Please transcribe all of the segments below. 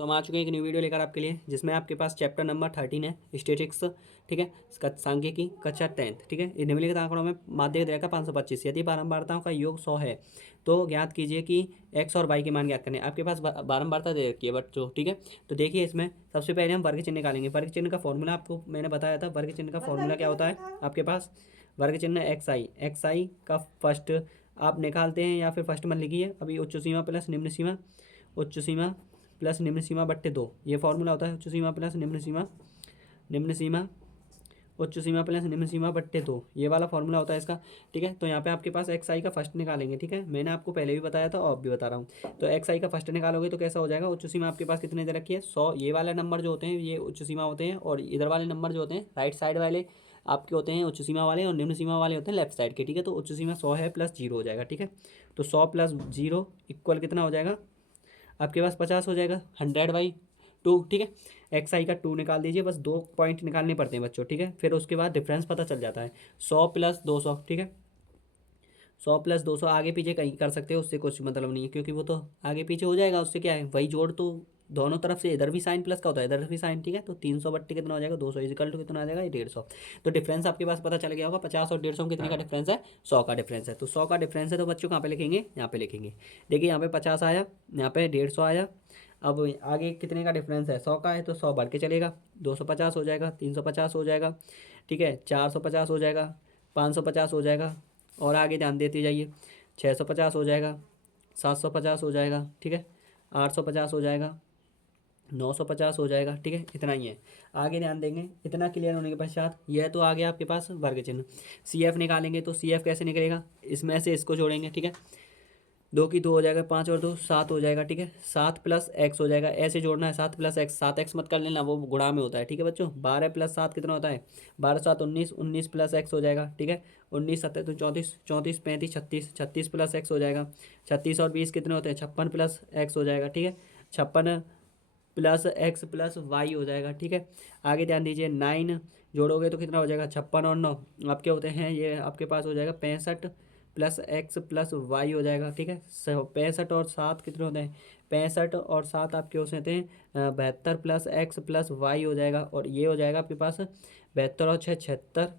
तो हम आ चुके हैं एक न्यू वीडियो लेकर आपके लिए, जिसमें आपके पास चैप्टर नंबर 13 है, स्टेटिक्स। ठीक है, सांख्यिकी कक्षा 10th। ठीक है, निम्नलिखित आंकड़ों में माध्य दे रखा 525। यदि बारंबारताओं का योग 100 है तो ज्ञात कीजिए कि एक्स और वाई के मान ज्ञात करने। आपके पास बारंबारता दे रखी है बच्चों। ठीक है, तो देखिए इसमें सबसे पहले हम वर्ग चिन्ह निकालेंगे। वर्ग चिन्ह का फॉर्मूला आपको मैंने बताया था। वर्ग चिन्ह का फॉर्मूला क्या होता है आपके पास? वर्ग चिन्ह एक्स आई का फर्स्ट आप निकालते हैं, या फिर फर्स्ट मत लिखिए अभी। उच्च सीमा प्लस निम्न सीमा, उच्च सीमा प्लस निम्न सीमा बट्टे 2, ये फॉर्मूला होता है। उच्च सीमा प्लस निम्न सीमा, निम्न सीमा, उच्च सीमा प्लस निम्न सीमा बट्टे 2, ये वाला फॉर्मूला होता है इसका। ठीक है, तो यहाँ पे आपके पास एक्स आई का फर्स्ट निकालेंगे। ठीक है, मैंने आपको पहले भी बताया था और अब भी बता रहा हूँ। तो एक्स आई का फर्स्ट निकालोगे तो कैसा हो जाएगा? उच्च सीमा आपके पास कितने दे रखी है? 100। ये वाले नंबर जो होते हैं ये उच्च सीमा होते हैं, और इधर वाले नंबर जो होते हैं राइट साइड वाले आपके होते हैं उच्च सीमा वाले, और निम्न सीमा वाले होते हैं लेफ्ट साइड के। ठीक है, तो उच्च सीमा 100 है प्लस 0 हो जाएगा। ठीक है, तो 100 प्लस 0 इक्वल कितना हो जाएगा आपके पास? 50 हो जाएगा। 100/2। ठीक है, एक्स आई का 2 निकाल दीजिए, बस 2 पॉइंट निकालने पड़ते हैं बच्चों। ठीक है, फिर उसके बाद डिफरेंस पता चल जाता है। 100 प्लस 200। ठीक है, 100 प्लस 200 आगे पीछे कहीं कर सकते हो, उससे कुछ मतलब नहीं है, क्योंकि वो तो आगे पीछे हो जाएगा। उससे क्या है, वही जोड़ तो दोनों तरफ से, इधर भी साइन प्लस का होता है, इधर भी साइन। ठीक है, तो 300 बट्टे कितना हो जाएगा? 200 इजिकल टू कितना आ जाएगा? 150। तो डिफरेंस आपके पास पता चल गया होगा। 50 और 150 में कितने का डिफरेंस है? 100 का डिफरेंस है। तो 100 का डिफरेंस है, तो बच्चों कहाँ पे लिखेंगे? यहाँ पे लिखेंगे। देखिए यहाँ पे 50 आया, यहाँ पे 150 आया। अब आगे कितने का डिफरेंस है? 100 का है, तो 100 बढ़ के चलेगा, 250 हो जाएगा, 350 हो जाएगा। ठीक है, 450 हो जाएगा, 550 हो जाएगा, और आगे ध्यान देते जाइए। 650 हो जाएगा, 750 हो जाएगा। ठीक है, 850 हो जाएगा, 950 हो जाएगा। ठीक है, इतना ही है। आगे ध्यान देंगे। इतना क्लियर होने के पश्चात यह तो आ गया आपके पास वर्ग चिन्ह। सी एफ निकालेंगे, तो सी एफ कैसे निकलेगा? इसमें से इसको जोड़ेंगे। ठीक है, 2 की 2 हो जाएगा, 5 और 2 7 हो जाएगा। ठीक है, 7 प्लस एक्स हो जाएगा। ऐसे जोड़ना है, 7 प्लस एक्स। 7x मत कर लेना, वो गुणा में होता है। ठीक है बच्चों, 12 प्लस 7 कितना होता है? 12 7 19, 19 प्लस एक्स हो जाएगा। ठीक है, 19 7 तो 34, 34 35 36, 36 प्लस एक्स हो जाएगा। 36 और 20 कितने होते हैं? 56 प्लस एक्स हो जाएगा। ठीक है, 56 प्लस एक्स प्लस वाई हो जाएगा। ठीक है, आगे ध्यान दीजिए। 9 जोड़ोगे तो कितना हो जाएगा? 56 और 9 आपके होते हैं, ये आपके पास हो जाएगा 65 प्लस एक्स प्लस वाई हो जाएगा। ठीक है, 65 और 7 कितने होते हैं? 65 और 7 आपके होते हैं 72 प्लस एक्स प्लस वाई हो जाएगा, और ये हो जाएगा आपके पास 72 और 6 76।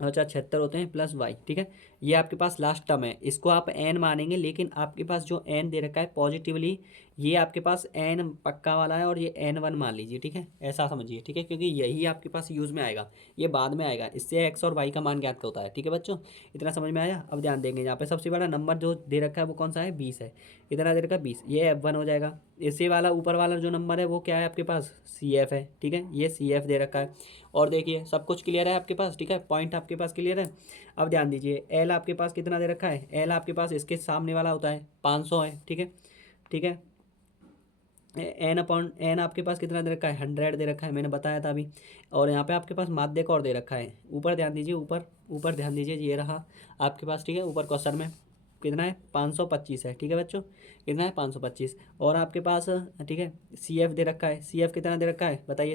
अच्छा, 76 होते हैं प्लस वाई। ठीक है, ये आपके पास लास्ट टर्म है, इसको आप एन मानेंगे, लेकिन आपके पास जो एन दे रखा है पॉजिटिवली, ये आपके पास एन पक्का वाला है, और ये N1 मान लीजिए। ठीक है, ऐसा समझिए। ठीक है, क्योंकि यही आपके पास यूज़ में आएगा, ये बाद में आएगा। इससे एक्स और वाई का मान ज्ञात होता है। ठीक है बच्चों, इतना समझ में आया? अब ध्यान देंगे, यहाँ पे सबसे बड़ा नंबर जो दे रखा है वो कौन सा है? 20 है। इतना दे रखा है 20, ये F1 हो जाएगा। इससे वाला ऊपर वाला जो नंबर है वो क्या है आपके पास? CF है। ठीक है, ये CF दे रखा है। और देखिए सब कुछ क्लियर है आपके पास। ठीक है, पॉइंट आपके पास क्लियर है। अब ध्यान दीजिए, एल आपके पास कितना दे रखा है? एल आपके पास इसके सामने वाला होता है 500 है। ठीक है, ठीक है, एन अपॉन एन आपके पास कितना दे रखा है? 100 दे रखा है, मैंने बताया था अभी। और यहाँ पे आपके पास माध्यक और दे रखा है। ऊपर ध्यान दीजिए, ऊपर ऊपर ध्यान दीजिए, ये रहा आपके पास। ठीक है, ऊपर क्वेश्चन में कितना है? 525 है। ठीक है बच्चों, कितना है? 525। और आपके पास ठीक है सी एफ दे रखा है। सी एफ कितना दे रखा है बताइए?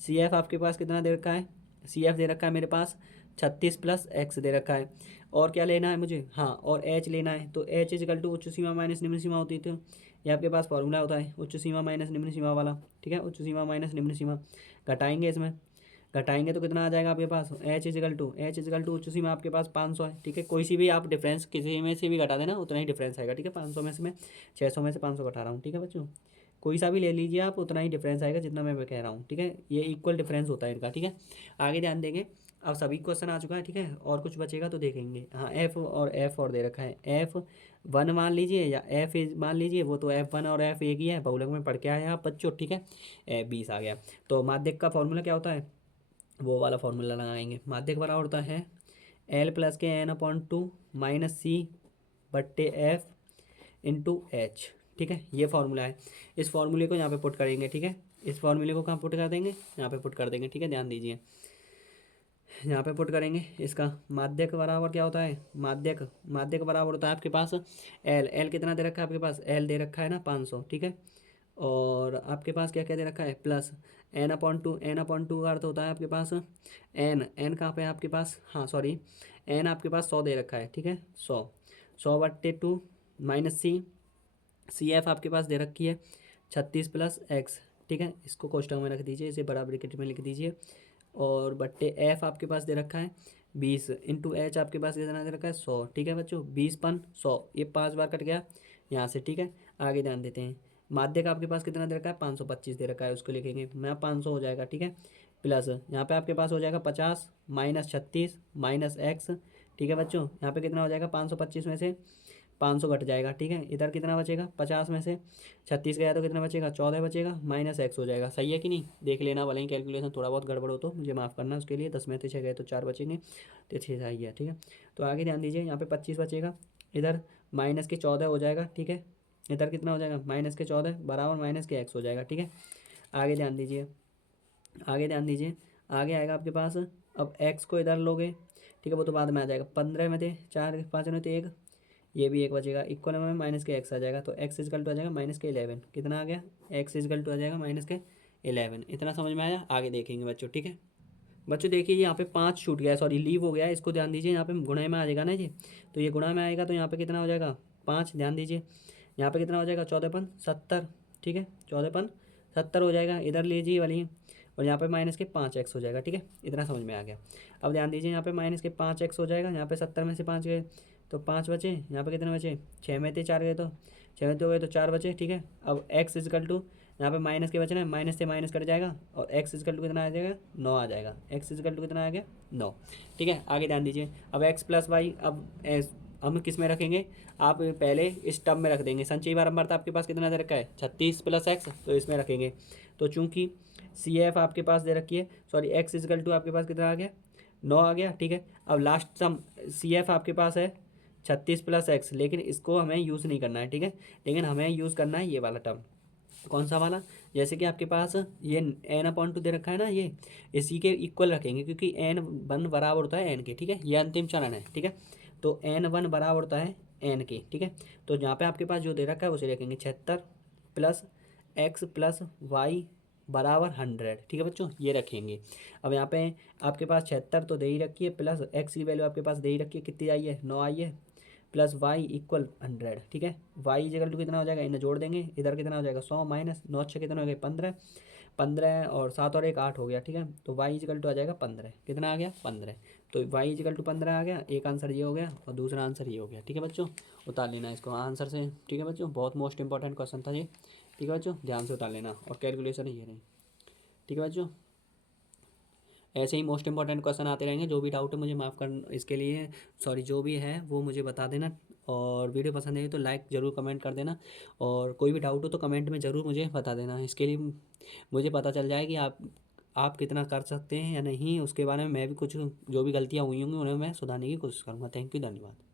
सी एफ आपके पास कितना दे रखा है? सी एफ दे रखा है मेरे पास 36 प्लस एक्स दे रखा है। और क्या लेना है मुझे? हाँ, और एच लेना है। तो एच इजकल टू उच्च सीमा माइनस निम्न सीमा होती थी। ये आपके पास फॉर्मूला होता है उच्च सीमा माइनस निम्न सीमा वाला। ठीक है, उच्च सीमा माइनस निम्न सीमा घटाएंगे, इसमें घटाएंगे तो कितना आ जाएगा आपके पास? एच इजकल टू उच्च सीमा आपके पास 500 है। ठीक है, कोई सी भी आप डिफरेंस किसी में से भी घटा देना, उतना ही डिफरेंस आएगा। ठीक है, 500 में से मैं 600 में से 500 घटा रहा हूँ। ठीक है बच्चों, कोई सा भी ले लीजिए आप, उतना ही डिफरेंस आएगा जितना मैं कह रहा हूँ। ठीक है, ये इक्वल डिफरेंस होता है इनका। ठीक है, आगे ध्यान देंगे। अब सभी क्वेश्चन आ चुका है। ठीक है, और कुछ बचेगा तो देखेंगे। हाँ, एफ और दे रखा है। F1 मान लीजिए, या एफ इज मान लीजिए, वो तो F1 और एफ एक ही है, बहुलक में पढ़ के आए हैं आप बच्चों। ठीक है, 20 आ गया। तो माध्यक का फॉर्मूला क्या होता है? वो वाला फॉर्मूला लगाएंगे। माध्यक बराबर होता है L प्लस के N/2 माइनस सी बट्टे एफ इंटू एच। ठीक है, ये फॉर्मूला है। इस फॉर्मूले को यहाँ पे पुट करेंगे। ठीक है, इस फॉर्मूले को कहाँ पुट कर देंगे? यहाँ पे पुट कर देंगे। ठीक है, ध्यान दीजिए, यहाँ पे पुट करेंगे। इसका माध्यक बराबर क्या होता है? माध्यक बराबर होता है आपके पास एल कितना दे रखा है आपके पास? एल दे रखा है ना 500। ठीक है, और आपके पास क्या क्या दे रखा है? प्लस N/2 का अर्थ होता है आपके पास एन कहाँ पे है आपके पास? हाँ सॉरी, एन आपके पास 100 दे रखा है। ठीक है, 100 बट्टे 2 माइनस सी एफ आपके पास दे रखी है 36 प्लस एक्स, ठीक है, इसको कोष्टक में रख दीजिए, इसे बड़ा ब्रैकेट में लिख दीजिए। और बट्टे एफ आपके पास दे रखा है 20 इंटू एच आपके पास कितना दे रखा है 100, ठीक है बच्चों, 20 × 100, ये 5 बार कट गया यहाँ से, ठीक है। आगे ध्यान देते हैं, माध्य का आपके पास कितना दे रखा है 525 दे रखा है, उसको लिखेंगे मैं 500 हो जाएगा, ठीक है। प्लस यहाँ पे आपके पास हो जाएगा 50 माइनस 36 माइनस एक्स, ठीक है बच्चों। यहाँ पे कितना हो जाएगा 525 में से 500 घट जाएगा, ठीक है। इधर कितना बचेगा 50 में से 36 गया तो कितना बचेगा 14 बचेगा, माइनस एक्स हो जाएगा। सही है कि नहीं, देख लेना, भले ही कैलकुलेशन थोड़ा बहुत गड़बड़ हो तो मुझे माफ़ करना उसके लिए। 10 में से 6 गए तो 4 बचेंगे, तो 6 सही है, ठीक है। तो आगे ध्यान दीजिए, यहाँ पे 25 बचेगा, इधर माइनस के 14 हो जाएगा, ठीक है। इधर कितना हो जाएगा माइनस के 14 बराबर माइनस के एक्स हो जाएगा, ठीक है। आगे ध्यान दीजिए, आगे ध्यान दीजिए, आगे आएगा आपके पास, अब एक्स को इधर लोगे, ठीक है, वो तो बाद में आ जाएगा। 15 में थे 4, 5 में थे 1, ये भी 1 बचेगा, इक्वल में माइनस के एक्स आ जाएगा, तो एक्स इजकल टू आ जाएगा माइनस के 11, कितना आ गया एक्स इजकल टू आ जाएगा माइनस के 11। इतना समझ में आया, आगे देखेंगे बच्चों, ठीक है। बच्चों देखिए यहाँ पे 5 छूट गया है, सॉरी लीव हो गया है, इसको ध्यान दीजिए, यहाँ पे गुणा में आ जाएगा ना ये, तो ये गुणा में आएगा, तो यहाँ पे कितना हो जाएगा 5, ध्यान दीजिए, यहाँ पे कितना हो जाएगा 14×70, ठीक है, 14×70 हो जाएगा, इधर लीजिए वाली, और यहाँ पे माइनस के 5x हो जाएगा, ठीक है। इतना समझ में आ गया। अब ध्यान दीजिए, यहाँ पे माइनस के 5x हो जाएगा, यहाँ पे 70 में से 5 गए तो 5 बचे, यहाँ पे कितने बचे 6 में थे 4 गए तो 6 में 2 गए तो 4 बचे, ठीक है। अब x इजकल टू, यहाँ पे माइनस के बचना है, माइनस से माइनस कट जाएगा, और x इजकल टू कितना आ जाएगा 9 आ जाएगा, x इजकल टू कितना आ गया 9, ठीक है। आगे ध्यान दीजिए, अब x प्लस वाई, अब हम किस में रखेंगे, आप पहले इस टर्म में रख देंगे, संचयी बारंबारता आपके पास कितना दे रखा है 36 प्लस एक्स, तो इसमें रखेंगे। तो चूंकि सी एफ आपके पास दे रखी है, सॉरी एक्स इजकल टू आपके पास कितना आ गया 9 आ गया, ठीक है। अब लास्ट सम सी एफ आपके पास है 36 प्लस एक्स, लेकिन इसको हमें यूज़ नहीं करना है, ठीक है, लेकिन हमें यूज़ करना है ये वाला टर्म। कौन सा वाला, जैसे कि आपके पास ये n/2 दे रखा है ना, ये इसी के इक्वल रखेंगे, क्योंकि n1 बराबर होता है n के, ठीक है, ये अंतिम चरण है, ठीक है। तो n1 बराबर होता है n के, ठीक है। तो यहाँ पे आपके पास जो दे रखा है उसे रखेंगे 76 प्लस एक्स प्लस वाई बराबर 100, ठीक है बच्चों, ये रखेंगे। अब यहाँ पे आपके पास 76 तो दे ही रखी है, प्लस एक्स की वैल्यू आपके पास दे ही रखी है, कितनी आई है 9 आई है, प्लस वाई इक्वल 100, ठीक है। वाई इक्वल टू कितना हो जाएगा, इन्हें जोड़ देंगे, इधर कितना हो जाएगा 100 माइनस 9 6 कितना हो गया 15, 15 और 7 और 1 8 हो गया, ठीक है। तो वाई इक्वल टू आ जाएगा 15, कितना आ गया 15, तो वाई इक्वल टू 15 आ गया। एक आंसर ये हो गया और दूसरा आंसर ये हो गया, ठीक है बच्चों। उतार लेना इसको आंसर से, ठीक है बच्चों, बहुत मोस्ट इंपॉर्टेंट क्वेश्चन था ये, ठीक है बच्चों, ध्यान से उतार लेना, और कैलकुलेशन ये रही, ठीक है बच्चों। ऐसे ही मोस्ट इंपॉर्टेंट क्वेश्चन आते रहेंगे, जो भी डाउट है मुझे माफ़ कर, इसके लिए सॉरी, जो भी है वो मुझे बता देना, और वीडियो पसंद आई तो लाइक ज़रूर कमेंट कर देना, और कोई भी डाउट हो तो कमेंट में ज़रूर मुझे बता देना, इसके लिए मुझे पता चल जाए कि आप कितना कर सकते हैं या नहीं, उसके बारे में मैं भी कुछ जो भी गलतियाँ हुई होंगी उन्हें मैं सुधारने की कोशिश करूँगा। थैंक यू, धन्यवाद।